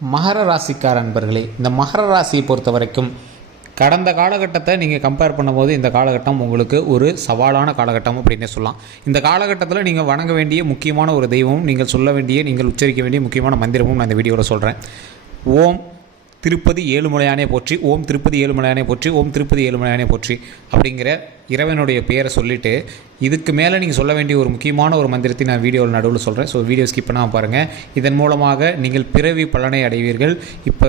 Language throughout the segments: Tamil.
மகர ராசிக்கார அன்பர்களே இந்த மகர ராசியை பொறுத்த வரைக்கும் கடந்த காலகட்டத்தை நீங்கள் கம்பேர் பண்ணும்போது இந்த காலகட்டம் உங்களுக்கு ஒரு சவாலான காலகட்டம் அப்படின்னே சொல்லலாம். இந்த காலகட்டத்தில் நீங்கள் வணங்க வேண்டிய முக்கியமான ஒரு தெய்வமும் நீங்கள் சொல்ல வேண்டிய நீங்கள் உச்சரிக்க வேண்டிய முக்கியமான மந்திரமும் நான் இந்த வீடியோவில் சொல்கிறேன் ஓம் திருப்பதி ஏழுமலையானே போற்றி ஓம் திருப்பதி ஏழுமலையானே போற்றி ஓம் திருப்பதி ஏழுமலையானே போற்றி அப்படிங்கிற இறைவனுடைய பெயரை சொல்லிவிட்டு இதுக்கு மேலே நீங்கள் சொல்ல வேண்டிய ஒரு முக்கியமான ஒரு மந்திரத்தை நான் வீடியோவில் நடுவில் சொல்கிறேன் ஸோ வீடியோ ஸ்கிப் பண்ணாமல் பாருங்கள் இதன் மூலமாக நீங்கள் பிறவி பலனை அடைவீர்கள். இப்போ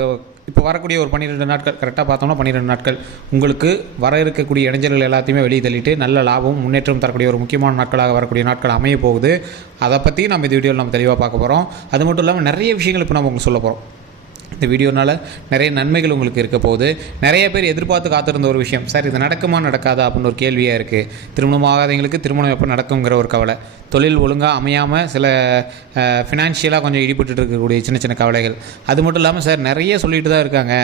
இப்போ வரக்கூடிய ஒரு பன்னிரெண்டு நாட்கள் கரெக்டாக பார்த்தோம்னா பன்னிரெண்டு நாட்கள். உங்களுக்கு வர இருக்கக்கூடிய இடைஞ்சல்கள் எல்லாத்தையுமே வெளியே தள்ளிட்டு நல்ல லாபம் முன்னேற்றம் தரக்கூடிய ஒரு முக்கியமான நாட்களாக வரக்கூடிய நாட்கள் அமைய போகுது அதை பற்றி நம்ம இந்த வீடியோவில் நம்ம தெளிவாக பார்க்க போகிறோம் அது மட்டும் இல்லாமல் நிறைய விஷயங்கள் இப்போ நம்ம உங்களுக்கு சொல்ல போகிறோம் இந்த வீடியோனால் நிறைய நன்மைகள் உங்களுக்கு இருக்க போகுது. நிறைய பேர் எதிர்பார்த்து காத்திருந்த ஒரு விஷயம். சார் இது நடக்குமா நடக்காதா அப்படின்னு ஒரு கேள்வியாக இருக்குது திருமணம் ஆகாதவங்களுக்கு திருமணம் எப்போ நடக்குங்கிற ஒரு கவலை. தொழில் ஒழுங்காக அமையாமல் சில ஃபினான்ஷியலாக கொஞ்சம் ஈடுபட்டு இருக்கக்கூடிய சின்ன சின்ன கவலைகள். அது மட்டும் இல்லாமல் சார் நிறைய சொல்லிட்டு தான் இருக்காங்க.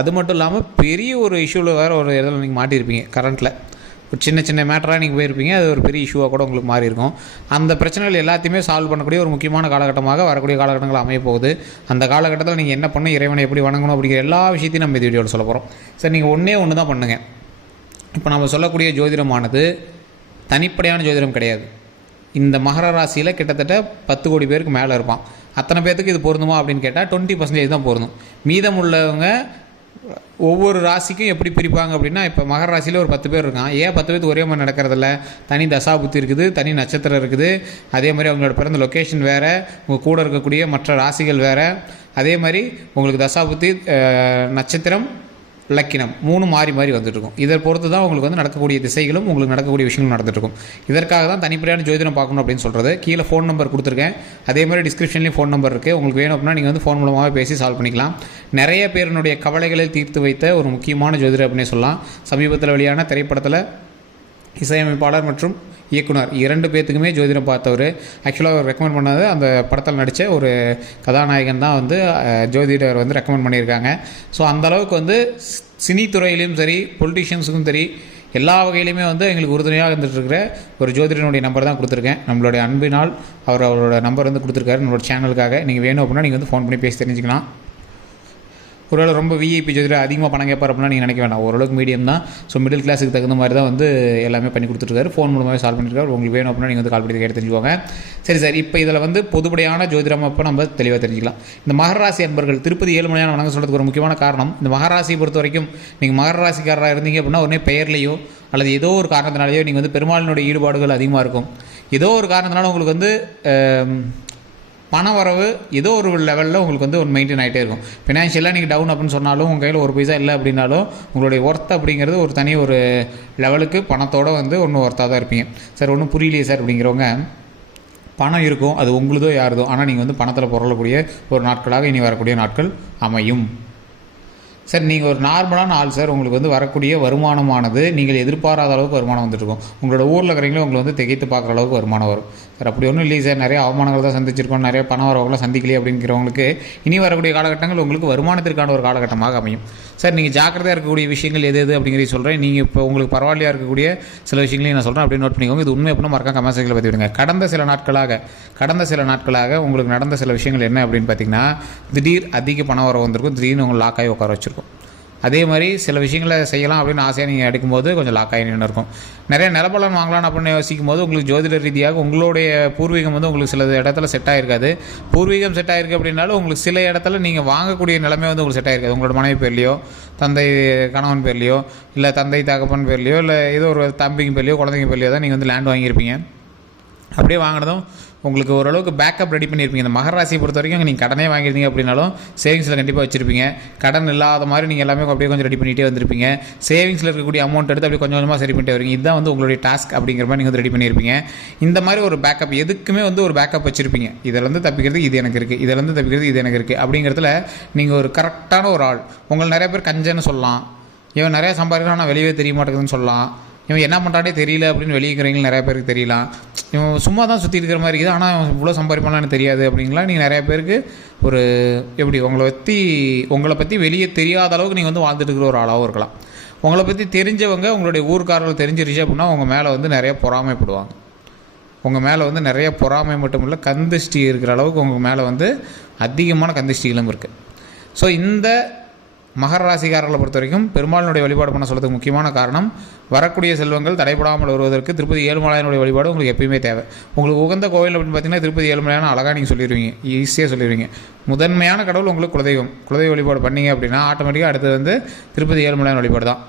அது மட்டும் இல்லாமல் பெரிய ஒரு இஷ்யூவில் வேறு ஒரு இதில் நீங்கள் மாட்டியிருப்பீங்க கரண்ட்டில் ஒரு சின்ன சின்ன மேட்டராக நீங்கள் போயிருப்பீங்க. அது ஒரு பெரிய இஷ்யூவாக கூட உங்களுக்கு மாறி இருக்கும் அந்த பிரச்சனைகள் எல்லாத்தையுமே சால்வ் பண்ணக்கூடிய ஒரு முக்கியமான காலகட்டமாக வரக்கூடிய காலகட்டங்கள் அமைய போகுது. அந்த காலகட்டத்தில் நீங்கள் என்ன பண்ணணும் இறைவனை எப்படி வணங்கணும் அப்படிங்கிற எல்லா விஷயத்தையும் நம்ம இந்த வீடியோவில் சொல்ல போகிறோம் சரி நீங்கள் ஒன்றே ஒன்று தான் பண்ணுங்கள் இப்போ நம்ம சொல்லக்கூடிய ஜோதிடமானது தனிப்படையான ஜோதிடம் கிடையாது. இந்த மகர ராசியில் கிட்டத்தட்ட பத்து கோடி பேருக்கு மேலே இருப்பான். அத்தனை பேர்த்துக்கு இது பொருந்துமா அப்படின்னு கேட்டால் டுவெண்ட்டி பர்சன்டேஜ் தான் பொருந்தும். மீதம் உள்ளவங்க ஒவ்வொரு ராசிக்கும் எப்படி பிரிப்பாங்க அப்படின்னா இப்போ மகர ராசியில் ஒரு பத்து பேர் இருக்கான் ஏன் பத்து பேருக்கு ஒரே மாதிரி நடக்கிறதில்ல? தனி தசாபுத்தி இருக்குது தனி நட்சத்திரம் இருக்குது. அதே மாதிரி அவங்களோட பிறந்த லொக்கேஷன் வேறு உங்கள் கூட இருக்கக்கூடிய மற்ற ராசிகள் வேறு. அதே மாதிரி உங்களுக்கு தசாபுத்தி நட்சத்திரம் லக்கினம் மூணு மாறி மாறி வந்துட்டுருக்கும். இதை பொறுத்து தான் உங்களுக்கு வந்து நடக்கக்கூடிய திசைகளும் உங்களுக்கு நடக்கக்கூடிய விஷயங்களும் நடந்துட்டு இருக்கும் இதற்காக தான் தனிப்படையான ஜோதிடம் பார்க்கணும் அப்படின்னு சொல்கிறது கீழே ஃபோன் நம்பர் கொடுத்துருக்கேன். அதே மாதிரி டிஸ்கிரிப்ஷன்லேயும் ஃபோன் நம்பர் இருக்குது உங்களுக்கு வேணும் அப்படின்னா நீங்கள் வந்து ஃபோன் மூலமாக பேசி சால்வ் பண்ணிக்கலாம். நிறைய பேரினுடைய கவலைகளை தீர்த்து வைத்த ஒரு முக்கியமான ஜோதிடர் அப்படின்னே சொல்லலாம். சமீபத்தில் வெளியான திரைப்படத்தில் இசையமைப்பாளர் மற்றும் இயக்குனர். இரண்டு பேர்த்துக்குமே ஜோதிடம் பார்த்தவர். ஆக்சுவலாக அவர் ரெக்கமெண்ட் பண்ணது அந்த படத்தில் நடித்த ஒரு கதாநாயகன் தான் வந்து ஜோதிடர் வந்து ரெக்கமெண்ட் பண்ணியிருக்காங்க. ஸோ அந்த அளவுக்கு வந்து ஸ்- சினித்துறையிலையும் சரி பொலிட்டிஷியன்ஸுக்கும் சரி எல்லா வகையிலுமே வந்து எங்களுக்கு உறுதுணையாக இருந்துகிட்ருக்கிற இருக்கிற ஒரு ஜோதிடனுடைய நம்பர் தான் கொடுத்துருக்கேன். நம்மளுடைய அன்பினால் அவர் அவரோட நம்பர் வந்து கொடுத்துருக்காரு. நம்மளோட சேனலுக்காக நீங்கள் வேணும் அப்படின்னா நீங்கள் வந்து ஃபோன் பண்ணி பேசி தெரிஞ்சுக்கலாம். ஒருவேளை ரொம்ப விஐபி ஜோதிடர் அதிகமாக பணம் கேட்பார் அப்படின்னா நீங்கள் நினைக்க வேண்டாம். ஓரளவுக்கு மீடியம் தான். ஸோ மிடில் கிளாஸுக்கு தகுந்த மாதிரி தான் வந்து எல்லாமே பண்ணி கொடுத்துருக்காரு. ஃபோன் மூலமாக சால்வ் பண்ணியிருக்காரு உங்களுக்கு வேணும் அப்படின்னா நீங்கள் வந்து கால் பண்ணி கேட்டு தெரிஞ்சுக்கோங்க. சரி சார். இப்போ இதில் வந்து பொதுப்படையான ஜோதிடம் அப்போ நம்ம தெளிவாக தெரிஞ்சுக்கலாம். இந்த மகராசி என்பர்கள் அன்பர்கள் திருப்பதி ஏழுமலையான வணங்க சொல்கிறதுக்கு ஒரு முக்கியமான காரணம் இந்த மகராசியை பொறுத்த வரைக்கும் நீங்கள் மகராசிக்காரராக இருந்தீங்க அப்படின்னா உடனே பெயர்லையோ அல்லது ஏதோ ஒரு காரணத்தினாலேயோ நீங்கள் வந்து பெருமாளினுடைய ஈடுபாடுகள் அதிகமாக இருக்கும். ஏதோ ஒரு காரணத்தினால உங்களுக்கு வந்து பண வரவு ஏதோ ஒரு லெவலில் உங்களுக்கு வந்து ஒரு மெயின்டைன் ஆகிட்டே இருக்கும். ஃபினான்ஷியலாக நீங்கள் டவுன் அப்படின்னு சொன்னாலும் உங்கள் கையில் ஒரு பைசா இல்லை அப்படின்னாலும் உங்களுடைய ஒர்த் அப்படிங்கிறது ஒரு தனி ஒரு லெவலுக்கு பணத்தோடு வந்து ஒன்றும் ஒர்த்தாக தான் இருப்பீங்க. சார் ஒன்றும் புரியலையே சார் அப்படிங்கிறவங்க பணம் இருக்கும் அது உங்களுதோ யாருதோ ஆனால் நீங்கள் வந்து பணத்தில் பொருளக்கூடிய ஒரு நாட்களாக இனி வரக்கூடிய நாட்கள் அமையும். சார் நீங்கள் ஒரு நார்மலான ஆள் சார் உங்களுக்கு வந்து வரக்கூடிய வருமானமானது நீங்கள் எதிர்பாராத அளவுக்கு வருமானம் வந்துட்டுருக்கும் உங்களோட ஊரில் இருக்கிறவங்களும் உங்களை வந்து திகைத்து பார்க்குற அளவுக்கு வருமானம் வரும். சார் அப்படி ஒன்றும் இல்லை சார். நிறைய அவமானங்கள் தான் சந்திச்சிருக்கோம். நிறைய பணம் வரவங்களாம் சந்திக்கலையே அப்படிங்கிறவங்களுக்கு இனி வரக்கூடிய காலகட்டங்கள் உங்களுக்கு வருமானத்திற்கான ஒரு காலகட்டமாக அமையும். சார் நீங்கள் ஜாக்கிரதையாக இருக்கக்கூடிய விஷயங்கள் எது எது அப்படிங்கிறத சொல்கிறேன் நீங்கள் இப்போ உங்களுக்கு பரவாயில்லையா இருக்கக்கூடிய சில விஷயங்களையும் நான் சொல்கிறேன் அப்படியே நோட் பண்ணிக்கோங்க. இது உண்மை அப்படின்னா மறக்காம கமெண்ட்ஸில் பற்றி விடுங்க கடந்த சில நாட்களாக கடந்த சில நாட்களாக உங்களுக்கு நடந்த சில விஷயங்கள் என்ன அப்படின்னு பார்த்தீங்கன்னா திடீர் அதிக பணம் வர வந்திருக்கும். திடீர்னு உங்களை லாக் ஆகி உட்கார வச்சிருக்கும். அதே மாதிரி சில விஷயங்களை செய்யலாம் அப்படின்னு ஆசையாக நீங்கள் எடுக்கும்போது கொஞ்சம் லாக் ஆகி நின்று இருக்கும். நிறைய நிலப்பலன் வாங்கலாம் அப்படின்னு யோசிக்கும் போது உங்களுக்கு ஜோதிட ரீதியாக உங்களுடைய பூர்வீகம் வந்து உங்களுக்கு சில இடத்துல செட் ஆகிருக்காது பூர்வீகம் செட் ஆகிருக்கு அப்படின்னாலும் உங்களுக்கு சில இடத்துல நீங்கள் வாங்கக்கூடிய நிலைமை வந்து உங்களுக்கு செட் ஆகிருக்காது உங்களோட மனைவி பேர்லையோ தந்தை கணவன் பேர்லையோ இல்லை தந்தை தகப்பன் பேர்லையோ இல்லை ஏதோ ஒரு தம்பிங்க பேர்லையோ குழந்தைங்க பேர்லையோ தான் நீங்கள் வந்து லேண்ட் வாங்கியிருப்பீங்க. அப்படியே வாங்கினதும் உங்களுக்கு ஓரளவுக்கு பேக்கப் ரெடி பண்ணியிருப்பீங்க. இந்த மகர ராசியை பொறுத்த வரைக்கும் நீங்கள் கடனே வாங்கியிருந்தீங்க அப்படின்னாலும் சேவிங்ஸில் கண்டிப்பாக வச்சுருப்பீங்க. கடன் இல்லாத மாதிரி நீங்கள் எல்லாமே அப்படியே கொஞ்சம் ரெடி பண்ணிகிட்டே வந்திருப்பீங்க. சேவிங்ஸில் இருக்கக்கூடிய அமௌண்ட் எடுத்து அப்படியே கொஞ்சம் கொஞ்சமாக சரி பண்ணிட்டே வரீங்க. இதுதான் வந்து உங்களுடைய டாஸ்க் அப்படிங்கிற மாதிரி நீங்கள் வந்து ரெடி பண்ணியிருப்பீங்க. இந்த மாதிரி ஒரு பேக்கப் எதுக்குமே வந்து ஒரு பேக்கப் வச்சுருப்பீங்க. இதிலேருந்து தப்பிக்கிறது இது எனக்கு இருக்குது இதிலேருந்து தப்பிக்கிறது இது எனக்கு இருக்குது அப்படிங்கிறதுல நீங்கள் ஒரு கரெக்டான ஒரு ஆள். உங்களை நிறைய பேர் கஞ்சன்னு சொல்லலாம். இவன் நிறையா சம்பாதிக்கிறான் ஆனால் வெளியே தெரிய மாட்டேங்குதுன்னு சொல்லலாம். இவன் என்ன பண்ணுறானே தெரியல அப்படின்னு வெளியேக்கிறவங்க நிறைய பேருக்கு தெரியலாம். இவன் சும்மா தான் சுற்றி இருக்கிற மாதிரி இருக்குது. ஆனால் அவன் இவ்வளோ சம்பாதிப்பானு தெரியாது அப்படிங்களா? நீங்கள் நிறைய பேருக்கு ஒரு எப்படி உங்களை பற்றி உங்களை பற்றி வெளியே தெரியாத அளவுக்கு நீங்கள் வந்து வாழ்ந்துட்டு இருக்கிற ஒரு ஆளாகவும் இருக்கலாம். உங்களை பற்றி தெரிஞ்சவங்க உங்களுடைய ஊர்க்காரர்கள் தெரிஞ்சிருச்சு அப்படின்னா உங்கள் மேலே வந்து நிறைய பொறாமைப்படுவாங்க. உங்கள் மேலே வந்து நிறைய பொறாமை மட்டும் இல்லை கந்திஷ்டி இருக்கிற அளவுக்கு உங்கள் மேலே வந்து அதிகமான கந்திஷ்டிகளும் இருக்குது ஸோ இந்த மகர ராசிக்காரர்களை பொறுத்த வரைக்கும் பெருமாளினுடைய வழிபாடு பண்ண சொல்றதுக்கு முக்கியமான காரணம் வரக்கூடிய செல்வங்கள் தடைபடாமல் வருவதற்கு திருப்பதி ஏழுமலையனுடைய வழிபாடு உங்களுக்கு எப்பயுமே தேவை. உங்களுக்கு உகந்த கோவில் அப்படின்னு பார்த்தீங்கன்னா திருப்பதி ஏழுமலையான அழகாக நீங்கள் சொல்லிடுவீங்க ஈஸியாக சொல்லிடுவீங்க முதன்மையான கடவுள் உங்களுக்கு குலதெய்வம். குலதெய்வ வழிபாடு பண்ணீங்க அப்படின்னா ஆட்டோமேட்டிக்காக அடுத்தது வந்து திருப்பதி ஏழுமலையான வழிபாடு தான்.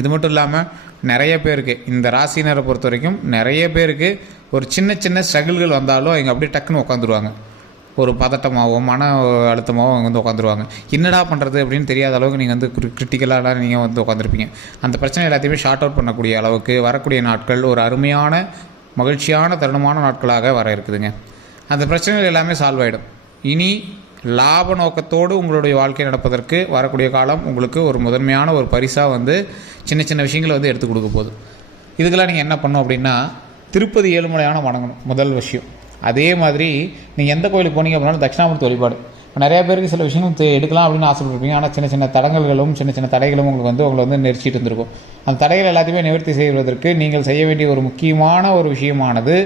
இது மட்டும் இல்லாமல் நிறைய பேருக்கு இந்த ராசினரை பொறுத்த வரைக்கும் நிறைய பேருக்கு ஒரு சின்ன சின்ன ஸ்ட்ரகிள்கள் வந்தாலும் அவங்க அப்படியே டக்குன்னு உட்காந்துருவாங்க ஒரு பதட்டமாகவோ மன அழுத்தமாகவோ அவங்க வந்து உட்காந்துருவாங்க என்னடா பண்ணுறது அப்படின்னு தெரியாத அளவுக்கு நீங்கள் வந்து கிரிட்டிக்கலாக நீங்கள் வந்து உட்காந்துருப்பீங்க அந்த பிரச்சனை எல்லாத்தையுமே ஷார்ட் அவுட் பண்ணக்கூடிய அளவுக்கு வரக்கூடிய நாட்கள் ஒரு அருமையான மகிழ்ச்சியான தருணமான நாட்களாக வர இருக்குதுங்க. அந்த பிரச்சனைகள் எல்லாமே சால்வ் ஆகிடும் இனி லாப நோக்கத்தோடு உங்களுடைய வாழ்க்கை நடப்பதற்கு வரக்கூடிய காலம் உங்களுக்கு ஒரு முதன்மையான ஒரு பரிசாக வந்து சின்ன சின்ன விஷயங்களை வந்து எடுத்து கொடுக்க போகுது. இதுக்கெல்லாம் நீங்கள் என்ன பண்ணணும் அப்படின்னா திருப்பதி ஏழுமலையான வணங்கணும். முதல் விஷயம். அதே மாதிரி நீங்கள் எந்த கோயிலுக்கு போனீங்க அப்படின்னாலும் தட்சிணாமூர்த்தி வழிபாடு. இப்போ நிறைய பேருக்கு சில விஷயங்கள் எடுக்கலாம் அப்படின்னு ஆசைப்பட்டிருப்பீங்க. ஆனால் சின்ன சின்ன தடங்கல்களும் சின்ன சின்ன தடைகளும் உங்களுக்கு வந்து உங்களை வந்து நெரிச்சிட்டு இருந்திருக்கும். அந்த தடைகள் எல்லாத்தையுமே நிவர்த்தி செய்வதற்கு நீங்கள் செய்ய வேண்டிய ஒரு முக்கியமான ஒரு விஷயமானது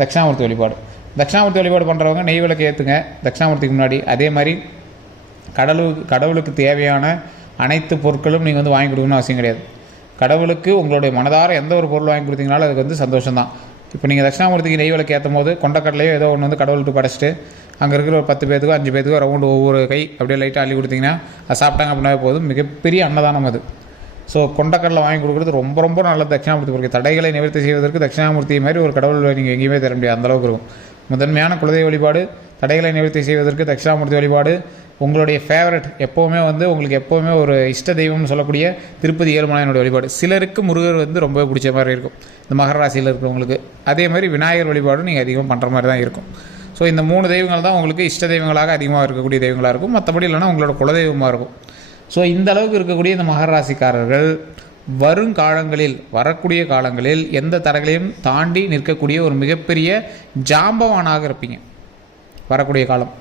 தட்சிணாமூர்த்தி வழிபாடு. தட்சிணாமூர்த்தி வழிபாடு பண்ணுறவங்க நெய் விளக்கு ஏற்றுங்க தட்சிணாமூர்த்திக்கு முன்னாடி அதே மாதிரி கடவுளுக்கு கடவுளுக்கு தேவையான அனைத்து பொருட்களும் நீங்கள் வந்து வாங்கி கொடுக்கணும்னு அவசியம் கிடையாது. கடவுளுக்கு உங்களுடைய மனதார எந்த ஒரு பொருள் வாங்கி கொடுத்தீங்கனாலும் அதுக்கு வந்து சந்தோஷம் தான் இப்போ நீங்கள் தட்சிணாமூர்த்திக்கு நெய் விளக்கு ஏற்றும் போது கொண்டக்கடலையோ ஏதோ ஒன்று வந்து கடவுள்கிட்ட படைச்சிட்டு அங்கே இருக்கிற ஒரு பத்து பேத்துக்கோ அஞ்சு பேத்துக்கோ ரவுண்டு ஒவ்வொரு கை அப்படியே லைட்டாக அள்ளி கொடுத்தீங்கன்னா அது சாப்பிட்டாங்க அப்படின்னாவே போதும். மிகப்பெரிய அன்னதானம் அது. ஸோ கொண்டக்கடலை வாங்கி கொடுக்குறது ரொம்ப ரொம்ப நல்லது தட்சிணாமூர்த்தி பொருட்கள். தடைகளை நிவர்த்தி செய்வதற்கு தட்சிணாமூர்த்தி மாதிரி ஒரு கடவுள் நீங்கள் எங்கேயுமே தர முடியாது. அந்த அளவுக்கு இருக்கும். முதன்மையான குலதெய்வ வழிபாடு தடைகளை நிவர்த்தி செய்வதற்கு தட்சிணாமூர்த்தி வழிபாடு உங்களுடைய ஃபேவரட் எப்போவுமே வந்து உங்களுக்கு எப்போவுமே ஒரு இஷ்ட தெய்வம்னு சொல்லக்கூடிய திருப்பதி ஏழுமலையனுடைய வழிபாடு. சிலருக்கு முருகர் வந்து ரொம்ப பிடிச்ச மாதிரி இருக்கும். இந்த மகர ராசியில் இருக்கிறவங்களுக்கு. அதே மாதிரி விநாயகர் வழிபாடும் நீங்கள் அதிகமாக பண்ணுற மாதிரி தான் இருக்கும். ஸோ இந்த மூணு தெய்வங்கள் தான் உங்களுக்கு இஷ்ட தெய்வங்களாக அதிகமாக இருக்கக்கூடிய தெய்வங்களாக இருக்கும். மற்றபடி இல்லைனா உங்களோட குலதெய்வமாக இருக்கும். ஸோ இந்த அளவுக்கு இருக்கக்கூடிய இந்த மகர ராசிக்காரர்கள் வருங்காலங்களில் வரக்கூடிய காலங்களில் எந்த தடைகளையும் தாண்டி நிற்கக்கூடிய ஒரு மிகப்பெரிய ஜாம்பவானாக இருப்பீங்க. வரக்கூடிய காலம்.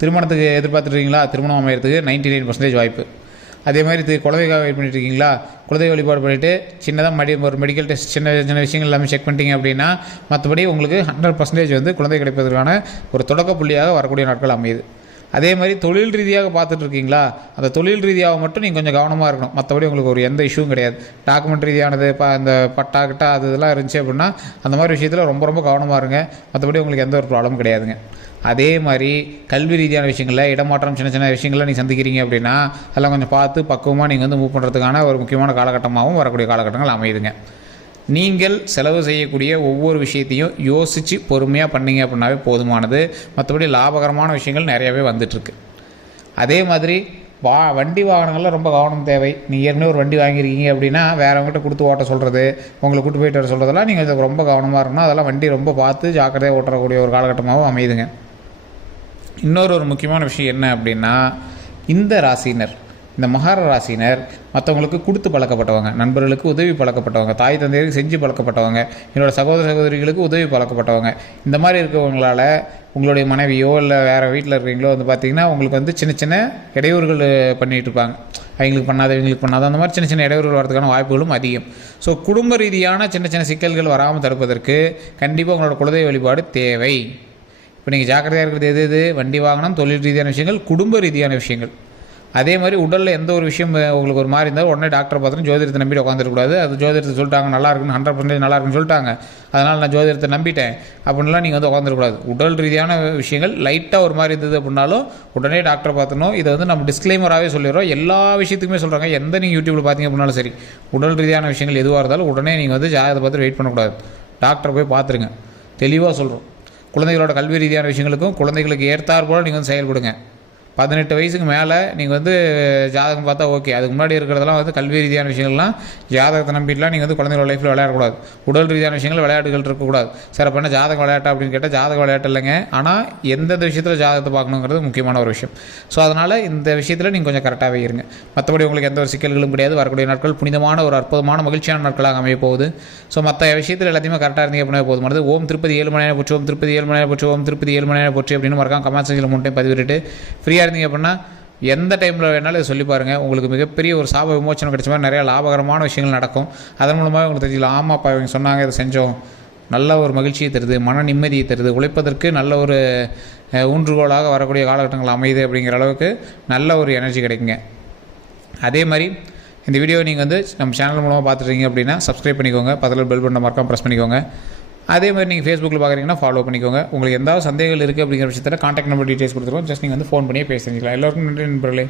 திருமணத்துக்கு எதிர்பார்த்துருக்கீங்களா? திருமணம் அமையறதுக்கு நைன்டி நைன் பர்சன்டேஜ் வாய்ப்பு. அதே மாதிரி குழந்தைக்காக வெயிட் பண்ணிட்டு இருக்கீங்களா? குலதெய்வ வழிபாடு பண்ணிவிட்டு சின்னதாக மடி ஒரு மெடிக்கல் டெஸ்ட் சின்ன சின்ன விஷயங்கள் எல்லாமே செக் பண்ணிட்டீங்க அப்படின்னா மற்றபடி உங்களுக்கு ஹண்ட்ரட் பர்சன்டேஜ் வந்து குழந்தை கிடைப்பதற்கான ஒரு தொடக்க புள்ளியாக வரக்கூடிய நாட்கள் அமையுது. அதே மாதிரி தொழில் ரீதியாக பார்த்துட்டு இருக்கீங்களா? அந்த தொழில் ரீதியாக மட்டும் நீங்கள் கொஞ்சம் கவனமாக இருக்கணும். மற்றபடி உங்களுக்கு ஒரு எந்த இஷ்யூவும் கிடையாது. டாக்குமெண்ட் ரீதியானது இப்போ அந்த பட்டா கிட்டா அது இதெல்லாம் இருந்துச்சு அப்படின்னா அந்த மாதிரி விஷயத்தில் ரொம்ப ரொம்ப கவனமாக இருங்க. மற்றபடி உங்களுக்கு எந்த ஒரு ப்ராப்ளமும் கிடையாதுங்க. அதே மாதிரி கல்வி ரீதியான விஷயங்களில் இடமாற்றம் சின்ன சின்ன விஷயங்களை நீங்கள் சந்திக்கிறீங்க அப்படின்னா அதெல்லாம் கொஞ்சம் பார்த்து பக்குவமாக நீங்கள் வந்து மூவ் பண்ணுறதுக்கான ஒரு முக்கியமான காலகட்டமாகவும் வரக்கூடிய காலகட்டங்கள் அமையுதுங்க. நீங்கள் செலவு செய்யக்கூடிய ஒவ்வொரு விஷயத்தையும் யோசித்து பொறுமையாக பண்ணீங்க அப்படின்னாவே போதுமானது. மற்றபடி லாபகரமான விஷயங்கள் நிறையவே வந்துட்டுருக்கு. அதே மாதிரி வா வண்டி வாகனங்களில் ரொம்ப கவனம் தேவை. நீங்கள் ஏற்கனவே ஒரு வண்டி வாங்கியிருக்கீங்க அப்படின்னா வேறவங்ககிட்ட கொடுத்து ஓட்ட சொல்கிறது உங்களை கூட்டு போயிட்டு வர சொல்கிறதெல்லாம் நீங்கள் இதுக்கு ரொம்ப கவனமாக இருக்கணும். அதெல்லாம் வண்டி ரொம்ப பார்த்து ஜாக்கிரதையாக ஓட்டக்கூடிய ஒரு காலகட்டமாகவும் அமையுதுங்க. இன்னொரு ஒரு முக்கியமான விஷயம் என்ன அப்படின்னா இந்த ராசினர் இந்த மகார ராசினர் மற்றவங்களுக்கு கொடுத்து பழக்கப்பட்டவங்க நண்பர்களுக்கு உதவி பழக்கப்பட்டவங்க தாய் தந்தையருக்கு செஞ்சு பழக்கப்பட்டவங்க என்னோட சகோதர சகோதரிகளுக்கு உதவி பழக்கப்பட்டவங்க இந்த மாதிரி இருக்கிறவங்களால உங்களுடைய மனைவியோ இல்லை வேறு வீட்டில் இருக்கிறீங்களோ வந்து பார்த்தீங்கன்னா உங்களுக்கு வந்து சின்ன சின்ன இடையூறுகள் பண்ணிகிட்டு இருப்பாங்க. அவங்களுக்கு பண்ணாத இவங்களுக்கு பண்ணாத அந்த மாதிரி சின்ன சின்ன இடையூறுகள் வரதுக்கான வாய்ப்புகளும் அதிகம். ஸோ குடும்ப ரீதியான சின்ன சின்ன சிக்கல்கள் வராமல் தடுப்பதற்கு கண்டிப்பாக உங்களோட குலதெய்வ வழிபாடு தேவை. இப்போ நீங்கள் ஜாக்கிரதையாக இருக்கிறது எது எது? வண்டி வாகனம் தொழில் ரீதியான விஷயங்கள் குடும்ப ரீதியான விஷயங்கள். அதே மாதிரி உடலில் எந்த ஒரு விஷயம் உங்களுக்கு ஒரு மாதிரி இருந்தாலும் உடனே டாக்டரை பார்த்துட்டு ஜோதிடத்தை நம்பிட்டு உட்காந்துருக்கூடாது அது ஜோதிடத்தை சொல்லிட்டாங்க நல்லா இருக்குன்னு ஹண்ட்ரட் பர்சன்டேஜ் நல்லா இருக்குன்னு சொல்லிட்டாங்க. அதனால் நான் ஜோதிடத்தை நம்பிட்டேன். அப்படின்லாம் நீங்கள் வந்து உட்காந்துருக்கூடாது உடல் ரீதியான விஷயங்கள் லைட்டாக ஒரு மாதிரி இருந்தது அப்படின்னாலும் உடனே டாக்டரை பார்த்தணும் இதை வந்து நம்ம டிஸ்க்ளைமராகவே சொல்லிடுறோம். எல்லா விஷயத்துக்குமே சொல்கிறாங்க எந்த நீங்கள் யூடியூப்பில் பார்த்தீங்க அப்படின்னாலும் சரி. உடல் ரீதியான விஷயங்கள் எதுவாக இருந்தாலும் உடனே நீங்கள் வந்து ஜாதகத்தை பார்த்து வெயிட் பண்ணக்கூடாது. டாக்டரை போய் பார்த்துருங்க. தெளிவாக சொல்கிறோம் குழந்தைகளோட கல்வி ரீதியான விஷயங்களுக்கும் குழந்தைகளுக்கு ஏற்றாற்போல் நீங்கள் வந்து செயல்படுங்க. பதினெட்டு வயசுக்கு மேலே நீங்கள் வந்து ஜாதகம் பார்த்தா ஓகே அதுக்கு முன்னாடி இருக்கிறதெல்லாம் வந்து கல்வி ரீதியான விஷயங்கள்லாம் ஜாதகத்தை நம்பிட்டுலாம் நீங்கள் வந்து குழந்தைகளோட லைஃப்பில் விளையாடக்கூடாது. உடல் ரீதியான விஷயங்கள் விளையாட்டுகள் இருக்கக்கூடாது. சார் பண்ண ஜாதக விளையாட்டா அப்படின்னு கேட்டால் ஜாதக விளையாட்டு இல்லைங்க. ஆனால் எந்தெந்த விஷயத்தில் ஜாதகத்தை பார்க்கணுங்கிறது முக்கியமான ஒரு விஷயம். ஸோ அதனால் இந்த விஷயத்தில் நீங்கள் கொஞ்சம் கரெக்டாகவே இருங்க. மற்றபடி உங்களுக்கு எந்த ஒரு சிக்கல்களும் கிடையாது. வரக்கூடிய நாட்கள் புனிதமான ஒரு அற்புதமான மகிழ்ச்சியான நாட்களாக அமைய போகுது. ஸோ மற்ற விஷயத்தில் எல்லாத்தையுமே கரெக்டாக இருந்தீங்க அப்படின்னா போதுமானது ஓம் திருப்பதி ஏழு மணியான போச்சு ஓம் திருப்பதி ஏழு மணியான போச்சு ஓம் திருப்பதி ஏழு மணியான போச்சு அப்படின்னு மறக்காம கமெண்ட் செக்ஷனில் மூணு பதிவிட்டு ஃப்ரீயாக இருந்தீங்க அப்படின்னா எந்த டைமில் வேணாலும் இதை சொல்லி பாருங்கள் உங்களுக்கு மிகப்பெரிய ஒரு சாப விமோச்சனம் கிடைச்ச மாதிரி நிறையா லாபகரமான விஷயங்கள் நடக்கும். அதன் மூலமாக உங்களுக்கு தெரியல ஆமாப்பா இவங்க சொன்னாங்க இதை செஞ்சோம். நல்ல ஒரு மகிழ்ச்சியை தருது மன நிம்மதியை தருது. உழைப்பதற்கு நல்ல ஒரு ஊன்றுகோலாக வரக்கூடிய காலகட்டங்கள் அமையுது அப்படிங்கிற அளவுக்கு நல்ல ஒரு எனர்ஜி கிடைக்குங்க. அதே மாதிரி இந்த வீடியோ நீங்கள் வந்து நம்ம சேனல் மூலமாக பார்த்துட்டீங்க அப்படின்னா சப்ஸ்கிரைப் பண்ணிக்கோங்க. பக்கத்தில் பெல் பண்ண மறக்காம ப்ரெஸ் பண்ணிக்கோங்க. அதே மாதிரி நீங்கள் ஃபேஸ்புக்கில் பார்க்குறீங்கன்னா ஃபாலோ பண்ணிக்கோங்க. உங்களுக்கு எதாவது சந்தேகங்கள் இருக்குது அப்படிங்கிற பட்சத்தில் காண்டாக்ட் நம்பர் டீட்டெயில்ஸ் கொடுத்துருவோம். ஜஸ்ட் நீங்கள் வந்து ஃபோன் பண்ணியே பேசுறீங்களா? எல்லாருக்கும் நன்றி நண்பர்களே.